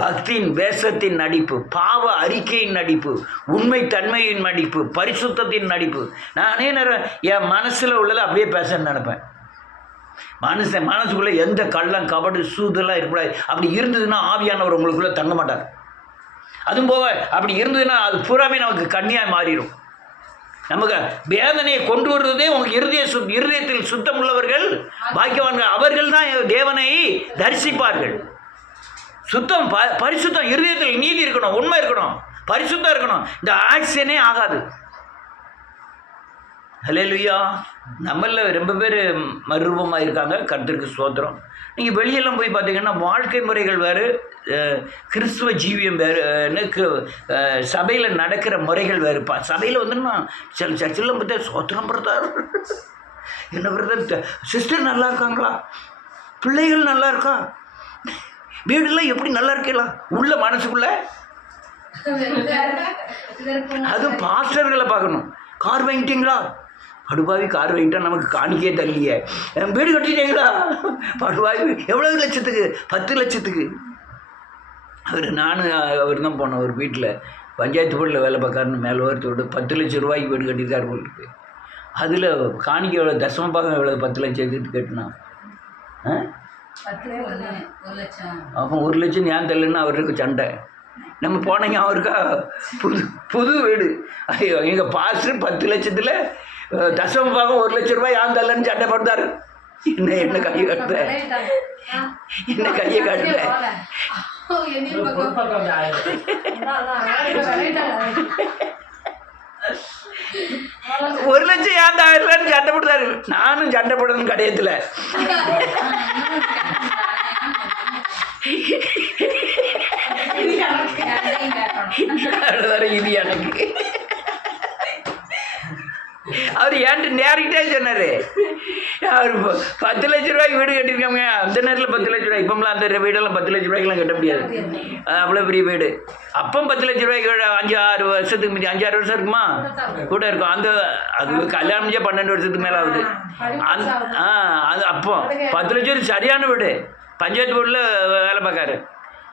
பக்தியின் வேஷத்தின் நடிப்பு, பாவ அறிக்கையின் நடிப்பு, உண்மை தன்மையின் நடிப்பு, பரிசுத்தத்தின் நடிப்பு. நானே என் மனசில் உள்ளதை அப்படியே பேசணும்னு நினைப்பேன். மனசுக்குள்ளே எந்த கள்ளம் கபடு சூதெல்லாம் இருக்கக்கூடாது. அப்படி இருந்ததுன்னா ஆவியானவர் உங்களுக்குள்ளே தங்க மாட்டார். அதுவும் போக அப்படி இருந்ததுன்னா அது பூராமே நமக்கு கண்ணியாக மாறிடும். நமக்கு வேதனையை கொண்டு வருவதே உங்களுக்கு இருதயத்தில் சுத்தம் உள்ளவர்கள் பாக்கியவான்கள். அவர்கள் தான் தேவனை தரிசிப்பார்கள். சுத்தம், பரிசுத்தம், இருதயத்தில் நீதி இருக்கணும், உண்மை இருக்கணும், பரிசுத்தம் இருக்கணும். இந்த ஆக்ஷனே ஆகாது. ஹல்லேலூயா. நம்மள ரொம்ப பேர் மறுரூபமாக இருக்காங்க. கர்த்தருக்கு ஸ்தோத்திரம். நீங்கள் வெளியெல்லாம் போய் பார்த்தீங்கன்னா வாழ்க்கை முறைகள் வேறு, கிறிஸ்துவ ஜீவியம் வேறு, சபையில் நடக்கிற முறைகள் வேறுப்பா. சபையில் வந்துன்னா சில சர்ச்சில் பார்த்தா ஸ்தோத்திரம் பிரதர், என்ன பிரதர், சிஸ்டர் நல்லா இருக்காங்களா, பிள்ளைகள் நல்லா இருக்கா, வீடுலாம் எப்படி நல்லா இருக்கலாம், உள்ள மனசுக்குள்ள. அதுவும் பாஸ்டர்களை பார்க்கணும். கார் வாங்கிட்டீங்களா, படுபாவி கார் வாங்கிட்டா நமக்கு காணிக்கே தள்ளியே. வீடு கட்டிட்டீங்களா, படுபாவி எவ்வளோ லட்சத்துக்கு, 10 லட்சத்துக்கு. அவர் தான் போனோம். ஒரு வீட்டில் பஞ்சாயத்து போர்டில் வேலை பார்க்காருன்னு மேலே ஓரத்தோடு 10 லட்சம் ரூபாய்க்கு வீடு கட்டியிருக்காரு போட்டுருக்கு. அதில் காணிக்கை எவ்வளோ, தசம பாகம் எவ்வளோ, 10 லட்சத்துக்கு கட்டினா. அப்போ 1 லட்சம் ஏன் தரலன்னு அவருக்கு சண்டை. நம்ம போனீங்க அவருக்கா புது வீடு. ஐயோ, எங்கள் பாஸ்டர் 10 லட்சத்தில் தசம பாகம் 1 லட்சம் ரூபாய் ஏன் தரலன்னு சண்டை போட்டார். என்ன கையை காட்டுற, என்ன கையை காட்டுற. 1 லட்சம் ஏன் ஆயிரம்னு சண்டை போட்டாரு. நானும் சண்டை போடணும் கடையத்தில். இது எனக்கு அவர் ஏன்ட்டு நேரிட்டே சொன்னார். அவர் 10 லட்ச ரூபாய்க்கு வீடு கட்டியிருக்காங்க. அந்த நேரத்தில் 10 லட்ச ரூபாய். இப்போம்லாம் அந்த வீடெல்லாம் 10 லட்ச ரூபாய்க்கெலாம் கட்ட முடியாது. அவ்வளோ பெரிய வீடு. அப்போ 10 லட்ச ரூபாய்க்கு 5-6 வருஷத்துக்கு மீதி 5-6 வருஷம் இருக்குமா கூட இருக்கும். அது கல்யாணம் 12 வருஷத்துக்கு மேலே ஆகுது. அது அப்போ 10 லட்சம் சரியான வீடு. பஞ்சாயத்து போர்டில் வேலை பார்க்காரு,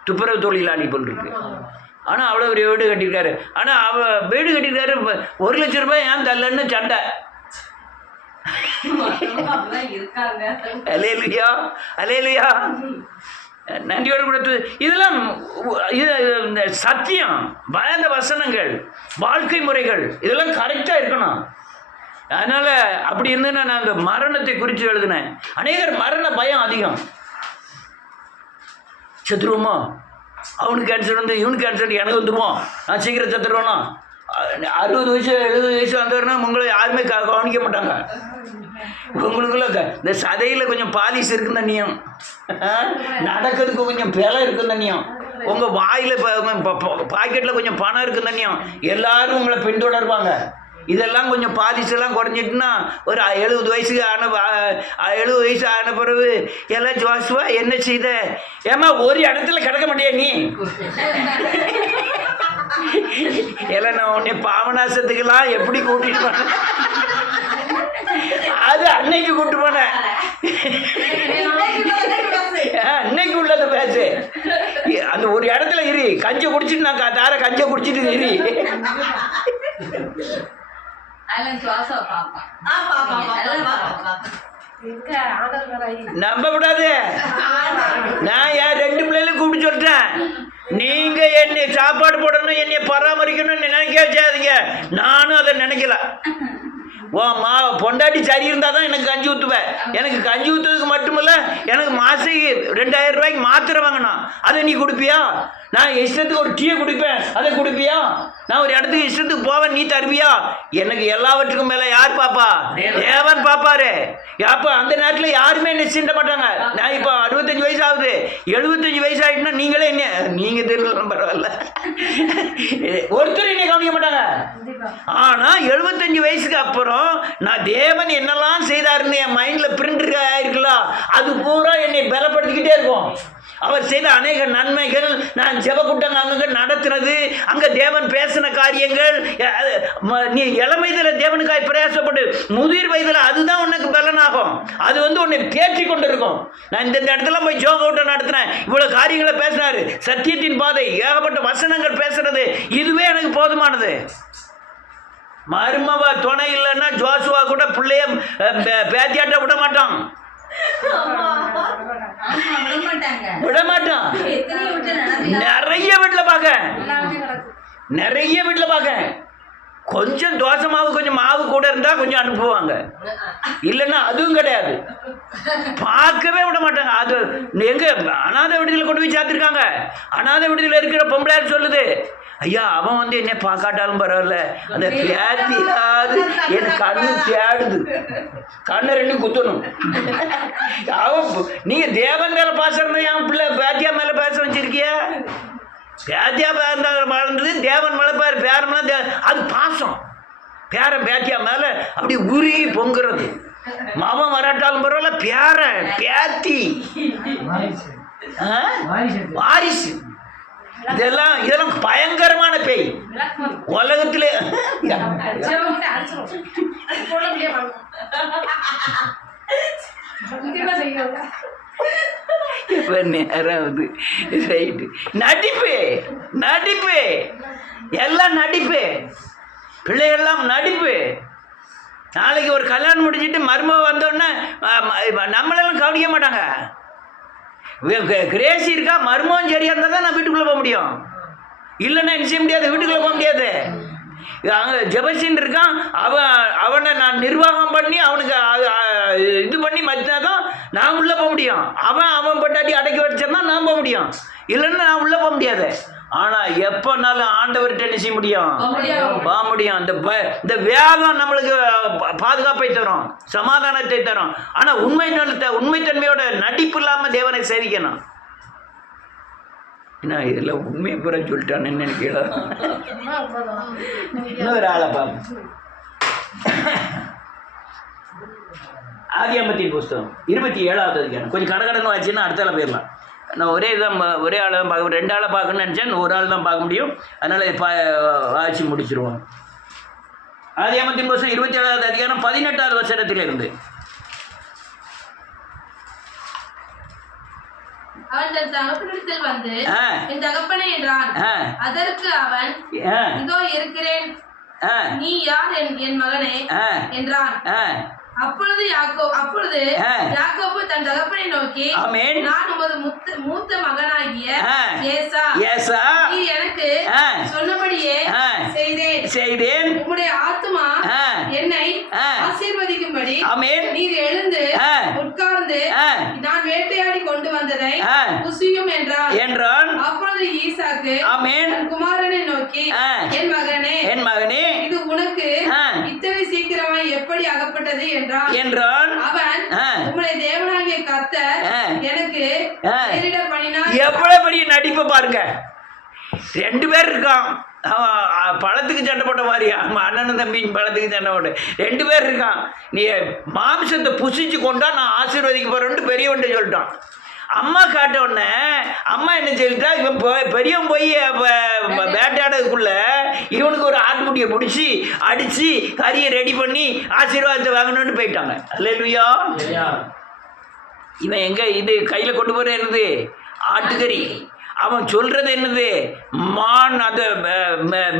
துப்புரவு தொழிலாளி போல் இருக்கு. ஆனால் அவ்வளோ ஒரு வீடு கட்டியிருக்காரு. ஆனால் வீடு கட்டியிருக்காரு, 1,00,000 ரூபாய் ஏன் தரலன்னு சண்டை. அல்லேலூயா, அல்லேலூயா. நன்றியோடு கொடுத்து இதெல்லாம் இது சத்தியம், பயந்த வசனங்கள், வாழ்க்கை முறைகள், இதெல்லாம் கரெக்டாக இருக்கணும். அதனால் அப்படி இருந்தேன்னா நான் அந்த மரணத்தை குறித்து எழுதினேன். அநேகர் மரண பயம் அதிகம். செத்துருவோமோ, அவனுக்கு கேன்சர் வந்து இவனுக்கு கேன்சர் எனக்கு வந்துடுவோம், நான் சீக்கிரம் செத்துருவேனா, 60 வயசு 70 வயசு வந்தவர்னா உங்களை யாருமே கவனிக்க மாட்டாங்க. உங்களுக்குள்ள இந்த சதையில் கொஞ்சம் பாலிஷ் இருக்குன்னு தண்ணியம், நடக்கிறதுக்கு கொஞ்சம் பிழை இருக்குன்னு தண்ணியம், உங்கள் வாயில் பாக்கெட்டில் கொஞ்சம் பணம் இருக்குன்னு தண்ணியம், எல்லாரும் உங்களை பின்தொடர்வாங்க. இதெல்லாம் கொஞ்சம் பாதிச்செல்லாம் குறைஞ்சிட்டுன்னா ஒரு 70 வயசுக்கு 70 வயசு ஆன பிறகு எல்லாம் ஜோசுவா என்ன செய்த, ஏமா ஒரு இடத்துல கிடக்க மாட்டியா நீ, எல்லாம் நான் உன்னை பாவநாசத்துக்கெல்லாம் எப்படி கூட்டிட்டு போனேன், அது அன்னைக்கு கூட்டு போனேன், இன்னைக்கு உள்ளது பேசு. அந்த ஒரு இடத்துல இரு, கஞ்சை குடிச்சிட்டு நான் தார கஞ்சை குடிச்சிட்டு இரு. நம்ப கூடாது. நான் என் 2 பிள்ளைகளும் கூப்பிட்டு சொல்லிட்டேன், நீங்க என்னை சாப்பாடு போடணும், என்னை பராமரிக்கணும்னு நினைக்க வச்சாதீங்க. நானும் அதை நினைக்கல. பொண்டாட்டி சரி இருந்தால் தான் எனக்கு கஞ்சி ஊற்றுவேன். எனக்கு கஞ்சி ஊற்றுறதுக்கு மட்டுமில்ல, எனக்கு மாதத்துக்கு 2000 ரூபாய்க்கு மாத்திரை வாங்கணும். அதை நீ கொடுப்பியா? நான் இஷ்டத்துக்கு ஒரு டீயை குடிப்பேன், அதை கொடுப்பியா? நான் ஒரு இடத்துக்கு இஷ்டத்துக்கு போவேன், நீ தருவியா? எனக்கு எல்லாவற்றுக்கும் மேலே யார் பாப்பா? தேவன் பாப்பாரு. அப்போ அந்த நேரத்தில் யாருமே என்ன சீண்ட மாட்டாங்க. நான் இப்போ 65 வயசு ஆகுது, 75 வயசு ஆகிட்டுனா நீங்களே என்ன, நீங்கள் தெரியல பரவாயில்ல, ஒருத்தர் என்னை கவனிக்க மாட்டாங்க. ஆனால் 75 வயசுக்கு அப்புறம் நான் தேவன் என்னெல்லாம் செய்தாருன்னு என் மைண்டில் பிரிண்ட் இருக்குல்ல, அது பூரா என்னை பலப்படுத்திக்கிட்டே இருக்கும். அவர் செய்த அநேக நன்மைகள், நான் ஜெபக்கூட்டங்கள் அங்கே நடத்துனது, அங்கே தேவன் பேசின காரியங்கள், நீ இளமையில் தேவனுக்காய் பிரயாசப்பட்டு முதிர் வயதில் அதுதான் உனக்கு பலனாகும். அது உன்னை தேற்றி கொண்டு இருக்கும். நான் இந்த இடத்துல போய் ஜோக கூட்டம் நடத்தினேன், இவ்வளோ காரியங்களை பேசினாரு, சத்தியத்தின் பாதை, ஏகப்பட்ட வசனங்கள் பேசுறது, இதுவே எனக்கு போதுமானது. மருமவ துணை இல்லைன்னா ஜோசுவா கூட பிள்ளைய பேத்தியாட்ட விட மாட்டான், விட மாட்டான். நிறைய வீட்டில் பார்க்க கொஞ்சம் தோசை மாவு கொஞ்சம் மாவு கூட இருந்தால் கொஞ்சம் அனுப்புவாங்க, இல்லைன்னா அதுவும் கிடையாது, பார்க்கவே விட மாட்டாங்க. அது எங்க அனாதை விடுதலை கொண்டு போய் சேர்த்துருக்காங்க. அனாதை விடுதலை இருக்கிற பொம்பளையார் சொல்லுது, ஐயா அவன் என்ன பார்க்காட்டாலும் பரவாயில்ல, அந்த பேத்தியாவது என் கண்ணு தேடுது, கண்ணை 2 குத்தணும். அவன் நீங்கள் தேவன் மேலே பாசம் என் பிள்ளை பேத்தியா மேலே பேச வச்சிருக்கிய, பேத்தியா வளர்ந்தது தேவன் மேலே பேரம்னா அது பாசம். பேரன் பேத்தியா மேலே அப்படி உருகி பொங்குறது. மாமன் வராட்டாலும் பரவாயில்ல, பேரன் பேத்தி வாரிசு, இதெல்லாம் பயங்கரமான பேய் உலகத்திலே. நேரம் ரைட்டு. நடிப்பு எல்லாம் நடிப்பு, பிள்ளைகள்லாம் நடிப்பு. நாளைக்கு ஒரு கல்யாணம் முடிச்சுட்டு மருமக வந்தோடனே நம்மளெல்லாம் கவனிக்க மாட்டாங்க. கிரேசி இருக்கா, மருமகம் சரியாக இருந்தால் தான் நான் வீட்டுக்குள்ளே போக முடியும், இல்லைன்னா என்ன செய்ய முடியாது, வீட்டுக்குள்ளே போக முடியாது. அங்கே ஜெபசீன் இருக்கான், அவனை நான் நிர்வாகம் பண்ணி அவனுக்கு இது பண்ணி மத்தினா தான் நான் உள்ளே போக முடியும். அவன் பட்டாட்டி அடக்கி வச்சா நான் போக முடியும், இல்லைன்னா நான் உள்ளே போக முடியாது. ஆனால் எப்போனாலும் ஆண்டவர்கிட்ட என்ன செய்ய முடியும், போக முடியும். இந்த வேகம் நம்மளுக்கு பாதுகாப்பை தரும், சமாதானத்தை தரும். ஆனால் உண்மைத்தன்மையோட நடிப்பு இல்லாமல் தேவனை சேவிக்கணும். என்ன இதெல்லாம் உண்மையை பூரா சொல்லிட்டான்னு நினைக்கிறேன். இன்னொரு ஆளை பார்ப்போம். ஆதியாகமத்தின் புஸ்தகம் 27வது அதிகாரம். கொஞ்சம் கடகடன்னு வாச்சுன்னா அடுத்தால போயிடலாம். நான் ஒரே ஆளை தான் பார்க்க, 2 ஆளை பார்க்கணும்னு நினச்சேன், ஒரு ஆள் தான் பார்க்க முடியும். அதனால் வாட்சி முடிச்சிருவோம். ஆதியாகமத்தின் புஸ்தகம் 27வது அதிகாரம் 18வது வசனத்திலிருந்து. அவன் தன் தகப்பனிடத்தில் வந்து என் தகப்பனே என்றான். அதற்கு அவன், இதோ இருக்கிறேன், நீ யார் என் மகனே என்றான். அப்பொழுது யாக்கோபு தன் தகப்பனை நோக்கி, நான் உமது மூத்த மகனாகிய ஏசா, நீர் எனக்கு சொன்னபடியே செய்தேன். உம்முடைய ஆத்துமா என்னை ஆசீர்வதிக்கும்படி நீர் எழுந்து உட்கார்ந்து நான் வேட்டையாடி கொண்டு வந்ததை புசியும் என்றான். அப்பொழுது ஈசாக்கு தன் குமாரனை நோக்கி, என் மகனே, இது உனக்கு இத்தனை சீக்கிரமாய் எப்படி அகப்பட்டது என்றான். அவன், உம்முடைய தேவனாகிய கர்த்தர் எனக்கு நேரிட பண்ணினார். எவ்வளவு பெரிய நடிப்பை பாருங்க. 2 பேர் இருக்கான். பழத்துக்கு சண்டை போட்ட மாதிரியா, அண்ணனும் தம்பியும் பழத்துக்கு சண்டை போட்ட 2 பேர் இருக்கான். நீ மாம்சத்தை புசிச்சு கொண்டா நான் ஆசீர்வதிக்க போறேன்ட்டு பெரியவன்ட்டு சொல்லிட்டான். அம்மா காட்ட உடனே அம்மா என்ன சொல்லிட்டா, இவன் பெரியவன் போய் வேட்டையாடுறதுக்குள்ள இவனுக்கு ஒரு ஆட்டுக்குட்டியை பிடிச்சி அடித்து கறியை ரெடி பண்ணி ஆசீர்வாதத்தை வாங்கணும்னு போயிட்டாங்க. அல்லேலூயா. இவன் எங்கே இது கையில் கொண்டு போகிற என்னது? ஆட்டுக்கறி. அவன் சொல்கிறது என்னது? மான், அந்த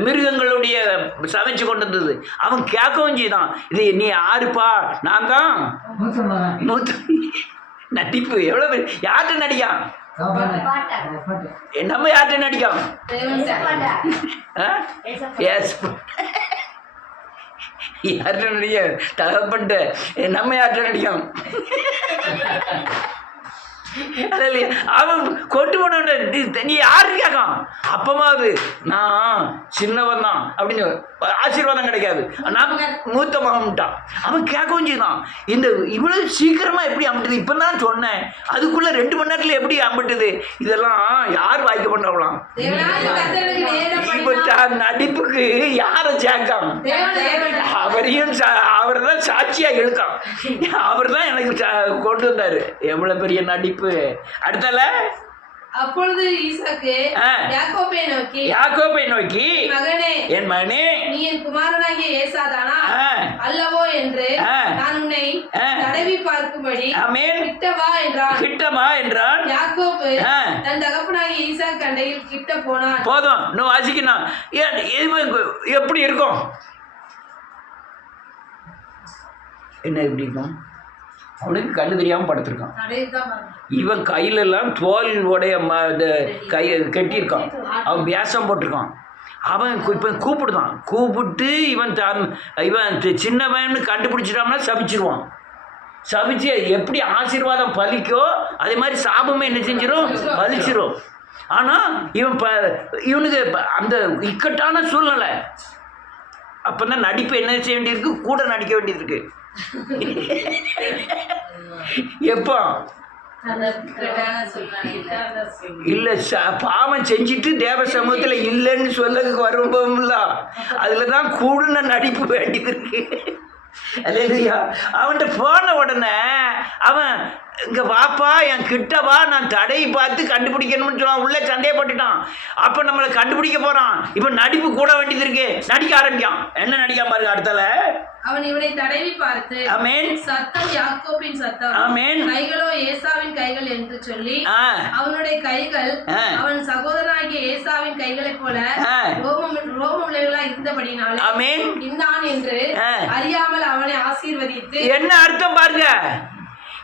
மிருகங்களுடைய சமைச்சு கொண்டு வந்தது. அவன் கேட்கவும் செய்தான், இது நீ யாருப்பா? நான் தான் மூத்த. நடிப்பு எவ்வளோ பேர். யார்கிட்ட நடிக்கான்? நம்ம யார்கிட்ட நடிக்கான்? யார்கிட்ட நடிக்க? தகப்பன்ட்டு. நம்ம யார்கிட்ட நடிக்கான்? அவன் கொண்டு போன நீ யாரு கேட்கான்? அப்பமாவது நான் சின்னவன் தான் அப்படின்னு ஆசீர்வாதம் கிடைக்காது. நான் மூத்த மகன்ட்டான். அவன் கேட்கவும் செய்தான், இந்த இவ்வளவு சீக்கிரமா எப்படி அம்பிட்டுது? இப்போ தான் சொன்னேன், அதுக்குள்ள 2 மணி நேரத்தில் எப்படி அம்பிட்டுது? இதெல்லாம் யார் வாய்க்க பண்ணலாம்? நடிப்புக்கு யாரை சேர்க்கான்? அவரையும் அவர் தான் சாட்சியா இழுக்கான். அவர் தான் எனக்கு கொண்டு வந்தாரு. எவ்வளவு பெரிய நடிப்பு. அடுத்தல அப்பொழுது ஈசாக்கு யாக்கோபை நோக்கி, என் மகனே, நீ என் குமாரனாகிய ஏசாதானா அல்லவோ என்று நான் உன்னை தடவி பார்க்கும்படி கிட்டவா என்றான். யாக்கோபு தன் தகப்பனாகிய ஈசாக்கு அண்டையில் கிட்ட போனான். போதும், இன்னும் வாசிக்கணும். எப்படி இருக்கும்? என்ன எப்படி இருக்கும்? அவனுக்கு கண்ணு தெரியாமல் படுத்திருக்கான். இவன் கையிலெல்லாம் தோல் உடைய கையை கட்டியிருக்கான். அவன் வேஷம் போட்டிருக்கான். அவன் இப்போ கூப்பிடுதான். கூப்பிட்டு இவன் சின்னவன்னு கண்டுபிடிச்சிட்டான்னா சபிச்சிருவான். சபிச்சு எப்படி ஆசீர்வாதம் பலிக்கோ அதே மாதிரி சாபமே என்ன செஞ்சிடும்? பலிச்சிரும். ஆனால் இவனுக்கு அந்த இக்கட்டான சூழ்நிலை. அப்போ தான் நடிப்பு என்ன செய்ய வேண்டியிருக்கு? கூட நடிக்க வேண்டியது. எப்போ இல்லை பாவம் செஞ்சுட்டு தேவ சமூகத்தில் இல்லைன்னு சொல்லதுக்கு வரும்போம்ல, அதில் தான் கூடுன நடிப்பு வேண்டியது இருக்கு. அல்லேலூயா. அவன்கிட்ட போன உடனே அவன் இங்கே வாப்பா, என் கிட்ட வா, நான் தடையை பார்த்து கண்டுபிடிக்கணும்னு சொல்லுவான். உள்ளே சந்தேகப்பட்டுட்டான். அப்போ நம்மளை கண்டுபிடிக்க போகிறான். இப்போ நடிப்பு கூட வேண்டியது இருக்கு. நடிக்க ஆரம்பிக்கான். என்ன நடிக்காம பாருங்க. அடுத்தல அவன் இவனை தடவி பார்த்து, ஆமென், சத்தம் யாக்கோபின் சத்தம், ஆமென், கைகளோ ஏசாவின் கைகள் என்று சொல்லி அவனுடைய கைகள் அவன் சகோதரனாகிய ஏசாவின் கைகளைப் போல ரோமமுள்ளவர்களா இருந்தபடினாலே, ஆமென், இன்னான் என்று அறியாமல் அவனை ஆசீர்வதித்து. என்ன அர்த்தம் பாருங்க.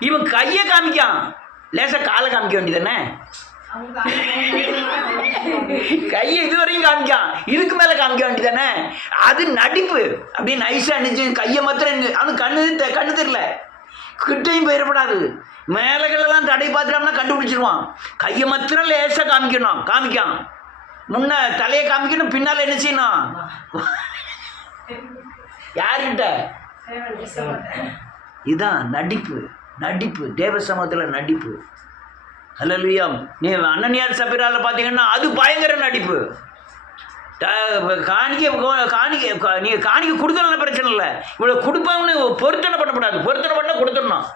இவன் கையை காமிக்கான், லேசா காலை காமிக்க வேண்டியதானே? கையை இதுவரையும் காமிக்கான், இதுக்கு மேலே காமிக்க வேண்டியதானே? அது நடிப்பு. அப்படியே நைஸாக நினைச்சு கையை மாத்திரம். அவனுக்கு கண்ணு தெரியல, கிட்டையும் போயிடப்படாது. மேலகளெல்லாம் தடை பார்த்துட்டோம்னா கண்டுபிடிச்சிருவான். கையை மாத்திரம் லேசாக காமிக்கான். முன்ன தலையை காமிக்கணும், பின்னால் என்ன செய்யணும்? யார்கிட்ட? இதுதான் நடிப்பு. தேவ சமூகத்தில் நடிப்பு. அல்லேலூயா. நீ அனனியார் சபீரால பார்த்தீங்கன்னா அது பயங்கர நடிப்பு. நீங்கள் காணிக்கை கொடுக்கலன்னு பிரச்சனை இல்லை. இவ்வளோ கொடுப்பாங்கன்னு பொருத்தனை பண்ணக்கூடாது. பொருத்தனை பண்ணால் கொடுத்துடணும்.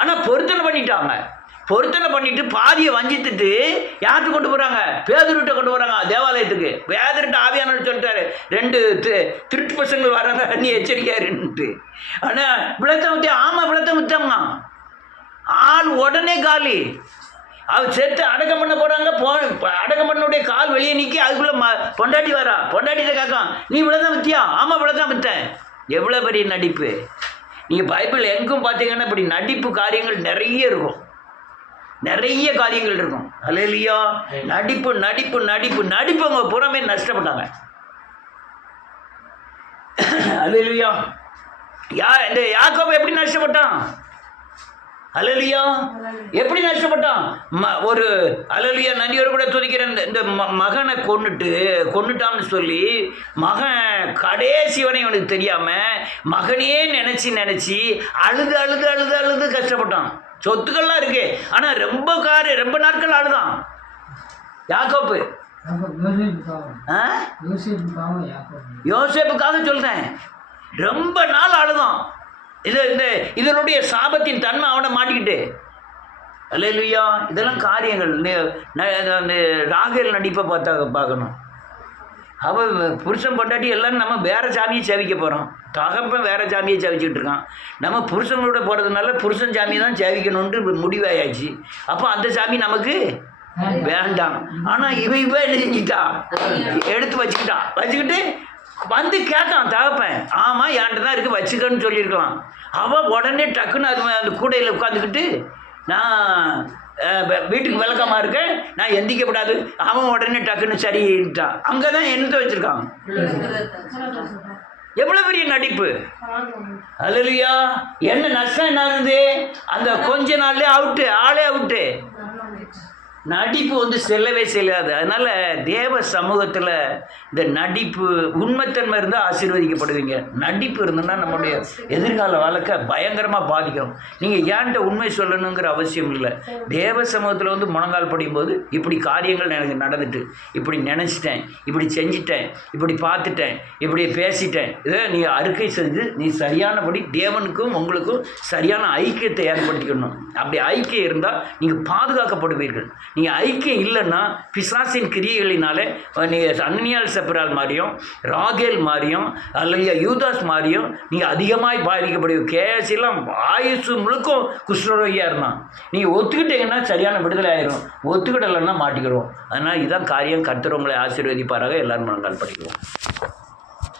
ஆனால் பொருத்தனை பண்ணிட்டாங்க. பொருத்தனை பண்ணிட்டு பாதியை வஞ்சித்துட்டு யார்கிட்ட கொண்டு போகிறாங்க? பேதுருட்ட கொண்டு போகிறாங்க தேவாலயத்துக்கு. பேதுருட்ட ஆவியானவர் சொல்லிட்டாரு, 2 திருட்டு பசங்கள் வராங்க, நீ எச்சரிக்கையாருன்ட்டு. ஆனால் விளத்த விட்டு, ஆமாம் விளத்த விட்டாங்க. ஆள் உடனே காலி. அவர் செத்து அடக்கம் பண்ண போகிறாங்க. அடக்கம் பண்ணனுடைய கால் வெளியே நிற்கி அதுக்குள்ளே பொண்டாட்டி வரா. பொண்டாட்டிகிட்ட கேட்கான், நீ இவ்வளோ தான் வித்தியா? ஆமாம், இவ்வளோ தான் விற்றேன். எவ்வளோ பெரிய நடிப்பு! நீங்கள் பைபிள் எங்கும் பார்த்தீங்கன்னா இப்படி நடிப்பு காரியங்கள் நிறைய இருக்கும். நிறைய காரியங்கள் இருக்கும். அல்லேலூயா. நடிப்பு நடிப்பு நடிப்பு நடிப்பு அவங்க புறமே நஷ்டப்பட்டாங்க. அல்லேலூயா. இந்த யாக்கோபு எப்படி நஷ்டப்பட்டான்? அல்லேலூயா. எப்படி நஷ்டப்பட்டான்? ஒரு அல்லேலூயா நன்றியோடு கூட துதிக்கிறேன். இந்த மகனை கொன்னுட்டான்னு சொல்லி மகன் கடைசி வரை அவனுக்கு தெரியாமல் மகனே நினச்சி அழுது அழுது அழுது அழுது கஷ்டப்பட்டான். சொத்துக்கள்லாம் இருக்கு, ஆனால் ரொம்ப நாட்கள் அழுதான் யாக்கோப்பு. யோசேப்புக்காக சொல்றேன், ரொம்ப நாள் அழுதான். இதனுடைய சாபத்தின் தன்மை அவனை மாட்டிக்கிட்டு. அல்லேலூயா. இதெல்லாம் காரியங்கள். ராகேல் நடிப்பை பார்க்கணும். அவள் புருஷன் பொண்டாட்டி எல்லாம் நம்ம வேறு சாமியை சேவிக்க போகிறோம். தகப்பன் வேறு சாமியை சேவிச்சுக்கிட்டு இருக்கான். நம்ம புருஷங்களோட போகிறதுனால புருஷன் சாமியை தான் சேவிக்கணுன்ட்டு முடிவாயாச்சு. அப்போ அந்த சாமி நமக்கு வேண்டாம். ஆனால் இவ என்ன செஞ்சுட்டா? எடுத்து வச்சுக்கிட்டு வந்து கேட்டான் தகப்பன். ஆமாம், என்கிட்ட தான் இருக்குது, வச்சுக்கன்னு சொல்லியிருக்கலாம். அவள் உடனே டக்குன்னு அந்த கூடையில் உட்காந்துக்கிட்டு, நான் வீட்டுக்கு விளக்கமாக இருக்கேன், நான் எந்திக்கப்படாது. அவன் உடனே டக்குன்னு சரிட்டான். அங்கே தான் என்னத்தை வச்சுருக்கான். எவ்வளோ பெரிய நடிப்பு! அல்லேலூயா. என்ன நஷ்டம் என்ன ஆகுது? அந்த கொஞ்ச நாள்லேயே ஆளே அவுட்டு. நடிப்பு செல்லவே செல்லாது. அதனால் தேவ சமூகத்தில் இந்த நடிப்பு உண்மைத்தன்மை இருந்தால் ஆசீர்வதிக்கப்படுவீங்க. நடிப்பு இருந்ததுன்னா நம்முடைய எதிர்கால வாழ்க்கை பயங்கரமாக பாதிக்கும். நீங்கள் ஏன்ட்ட உண்மை சொல்லணுங்கிற அவசியம் இல்லை. தேவ சமூகத்தில் முழங்கால் படியும் போது இப்படி காரியங்கள் எனக்கு நடந்துட்டு, இப்படி நினச்சிட்டேன், இப்படி செஞ்சிட்டேன், இப்படி பார்த்துட்டேன், இப்படி பேசிட்டேன், இதை நீ அறிக்கை செஞ்சு நீ சரியானபடி தேவனுக்கும் உங்களுக்கும் சரியான ஐக்கியத்தை ஏற்படுத்திக்கணும். அப்படி ஐக்கியம் இருந்தால் நீங்கள் பாதுகாக்கப்படுவீர்கள். நீங்கள் ஐக்கியம் இல்லைன்னா பிசாசின் கிரியைகளினாலே நீங்கள் அன்னியால் செப்பரால் மாதிரியும் ராகேல் மாதிரியும் அல்லது யூதாஸ் மாதிரியும் நீங்கள் அதிகமாக பாதிக்கப்படுவீங்க. கேஎஸ்லாம் ஆயுசு முழுக்கும் குஷ்டரோகியாக இருந்தான். நீங்கள் ஒத்துக்கிட்டீங்கன்னா சரியான விடுதலை ஆயிரும், ஒத்துக்கிடலைன்னா மாட்டிக்கிறோம். அதனால் இதுதான் காரியம். கர்த்தர் உங்களை ஆசீர்வதிப்பாராக. எல்லாரும் முழங்கால் படிக்கிறோம்.